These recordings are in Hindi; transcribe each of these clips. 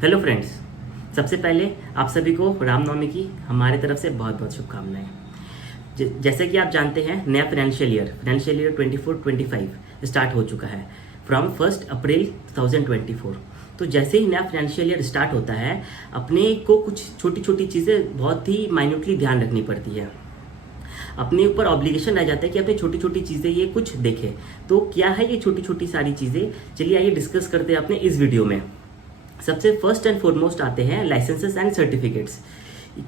हेलो फ्रेंड्स, सबसे पहले आप सभी को रामनवमी की हमारे तरफ से बहुत बहुत शुभकामनाएं। जैसे कि आप जानते हैं, नया फाइनेंशियल ईयर 24-25 स्टार्ट हो चुका है फ्रॉम 1 अप्रैल 2024। तो जैसे ही नया फाइनेंशियल ईयर स्टार्ट होता है, अपने को कुछ छोटी छोटी चीज़ें बहुत ही माइन्यूटली ध्यान रखनी पड़ती है। अपने ऊपर ऑब्लिगेशन रह जाता है कि अपनी छोटी छोटी चीज़ें ये कुछ देखें। तो क्या है ये छोटी छोटी सारी चीज़ें, चलिए आइए डिस्कस करते हैं अपने इस वीडियो में। सबसे फर्स्ट एंड फॉरमोस्ट आते हैं लाइसेंसेस एंड सर्टिफिकेट्स।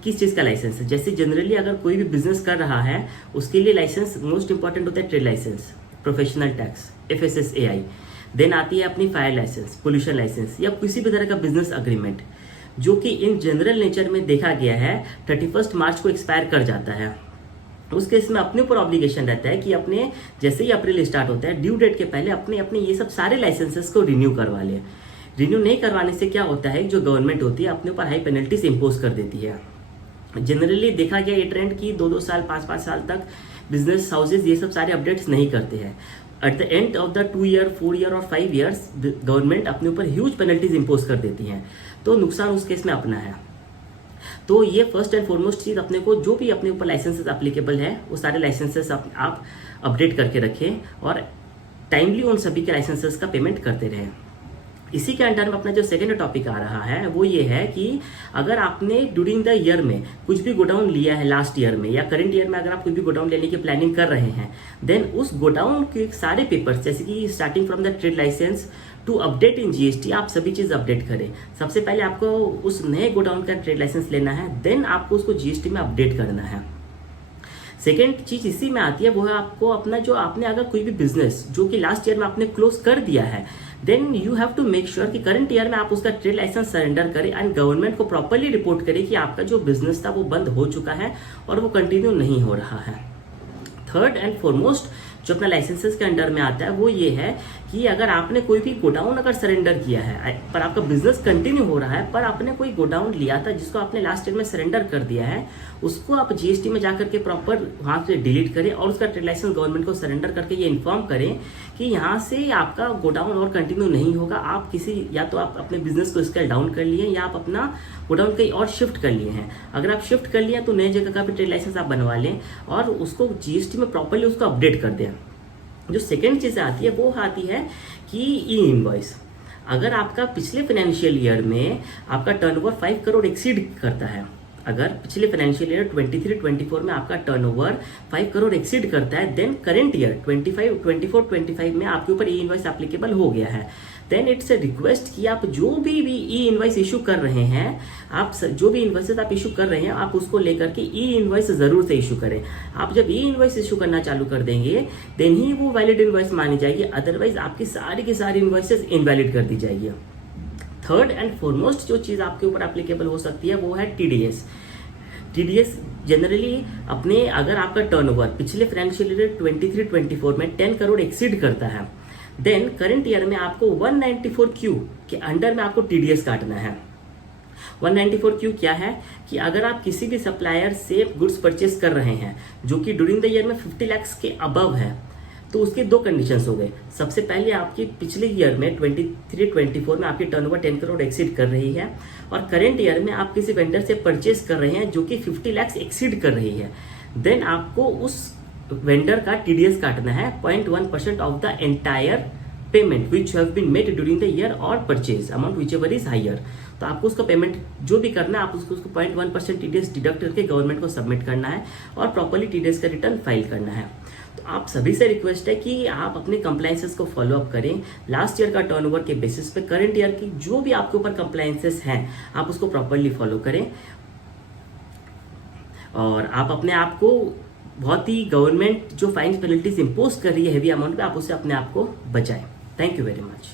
किस चीज़ का लाइसेंस है? जैसे जनरली अगर कोई भी बिजनेस कर रहा है, उसके लिए लाइसेंस मोस्ट इंपॉर्टेंट होता है। Trade licence, professional tax, FSSAI। Then आती है अपनी फायर लाइसेंस, पोल्यूशन लाइसेंस, या किसी भी तरह का बिजनेस अग्रीमेंट जो कि इन जनरल नेचर में देखा गया है 31 मार्च को एक्सपायर कर जाता है। उस केस में अपने ऊपर ऑब्लिगेशन रहता है कि अपने जैसे ही अप्रैल स्टार्ट होता है, ड्यू डेट के पहले अपने अपने ये सब सारे लाइसेंसेस को रिन्यू करवा लें। रिन्यू नहीं करवाने से क्या होता है, जो गवर्नमेंट होती है अपने ऊपर हाई पेनल्टीज इंपोज कर देती है। जनरली देखा गया ये ट्रेंड कि 2-2 साल 5-5 साल तक बिजनेस हाउसेज ये सब सारे अपडेट्स नहीं करते हैं। At the end of the 2 year, 4 year और 5 ईयर्स गवर्नमेंट अपने ऊपर ह्यूज पेनल्टीज इंपोज कर देती हैं। तो नुकसान उस केस में अपना है। तो ये फर्स्ट एंड फॉरमोस्ट चीज़, अपने को जो भी अपने ऊपर लाइसेंसेस एप्लीकेबल है वो सारे लाइसेंसेस आप अपडेट करके रखें और टाइमली उन सभी के लाइसेंसेस का पेमेंट करते रहें। इसी के अंडर में अपना जो सेकेंड टॉपिक आ रहा है वो ये है कि अगर आपने ड्यूरिंग द ईयर में कुछ भी गोडाउन लिया है लास्ट ईयर में या करंट ईयर में, अगर आप कुछ भी गोडाउन लेने की प्लानिंग कर रहे हैं, देन उस गोडाउन के सारे पेपर्स, जैसे कि starting from the trade licence to update in GST, आप सभी चीज़ अपडेट करें। सबसे पहले आपको उस नए गोडाउन का ट्रेड लाइसेंस लेना है, देन आपको उसको GST में अपडेट करना है। सेकेंड चीज इसी में आती है, वो है आपको अपना जो आपने अगर कोई भी बिजनेस जो कि लास्ट ईयर में आपने क्लोज कर दिया है, then you have to make sure कि करंट ईयर में आप उसका ट्रेड लाइसेंस सरेंडर करें एंड गवर्नमेंट को प्रॉपर्ली रिपोर्ट करें कि आपका जो बिजनेस था वो बंद हो चुका है और वो कंटिन्यू नहीं हो रहा है। थर्ड एंड फॉरमोस्ट जो अपना लाइसेंसेस के अंडर में आता है वो ये है कि अगर आपने कोई भी गोडाउन अगर सरेंडर किया है पर आपका बिजनेस कंटिन्यू हो रहा है, पर आपने कोई गोडाउन लिया था जिसको आपने लास्ट ईयर में सरेंडर कर दिया है, उसको आप GST में जाकर के प्रॉपर वहाँ से डिलीट करें और उसका ट्रेड लाइसेंस गवर्नमेंट को सरेंडर करके ये इन्फॉर्म करें कि यहाँ से आपका गोडाउन और कंटिन्यू नहीं होगा। आप किसी, या तो आप अपने बिजनेस को स्केल डाउन कर लिए या आप अपना गोडाउन कहीं और शिफ्ट कर लिए हैं। अगर आप शिफ्ट कर लिए तो नए जगह का भी ट्रेड लाइसेंस आप बनवा लें और उसको GST में प्रॉपरली उसको अपडेट कर दें। जो सेकेंड चीज़ आती है वो आती है कि E-इनवॉइस। अगर आपका पिछले फाइनेंशियल ईयर में आपका टर्नओवर 5 करोड़ एक्सीड करता है, अगर पिछले फाइनेंशियल ईयर 23-24 में आपका टर्नओवर 5 करोड़ एक्सीड करता है, देन करंट ईयर 24-25 में आपके ऊपर E-इनवॉइस एप्लीकेबल हो गया है। देन इट्स ए रिक्वेस्ट कि आप जो भी E-इनवॉइस इशू कर रहे हैं, आप जो भी इन्वॉइसेस आप इशू कर रहे हैं, आप उसको लेकर के E-इनवॉइस जरूर से इशू करें। आप जब E-इनवॉइस इशू करना चालू कर देंगे, देन ही वो वैलिड इन्वॉइस मानी जाएगी, अदरवाइज आपकी सारी की सारी इन्वॉइसेस इनवैलिड कर दी जाएगी। थर्ड एंड फॉरमोस्ट जो चीज़ आपके ऊपर एप्लीकेबल हो सकती है वो है TDS। जनरली अपने अगर आपका टर्नओवर पिछले फाइनेंशियल ईयर 23-24 में 10 करोड़ एक्सीड करता है, देन करंट ईयर में आपको 194Q के अंडर में आपको TDS काटना है। 194Q क्या है कि अगर आप किसी भी सप्लायर से गुड्स परचेस कर रहे हैं जो कि ड्यूरिंग द ईयर में 50 लाख के अबव है, तो उसके दो कंडीशंस हो गए। सबसे पहले आपकी पिछले ईयर में 23-24 में आपकी टर्नओवर 10 करोड़ एक्सीड कर रही है और करंट ईयर में आप किसी वेंडर से परचेस कर रहे हैं जो कि 50 लाख एक्सीड कर रही है, देन आपको उस वेंडर का TDS काटना है 0.1% off the entire payment which have been made during the year और purchase amount whichever is higher. तो आपको उसका पेमेंट जो भी करना है, आप उसको 0.1% TDS डिडक्ट करके गवर्नमेंट को सबमिट करना है और प्रॉपर्ली TDS का रिटर्न फाइल करना है। तो आप सभी से रिक्वेस्ट है कि आप अपने कंप्लायंसेस को फॉलो अप करें। लास्ट ईयर का टर्नओवर के बेसिस पे करंट ईयर की जो भी आपके ऊपर कंप्लायंसेस हैं, आप उसको प्रॉपर्ली फॉलो करें और आप अपने आप को बहुत ही गवर्नमेंट जो फाइन पेनल्टीज इंपोज कर रही है हेवी अमाउंट पे, आप उससे अपने आप को बचाएं। Thank you very much.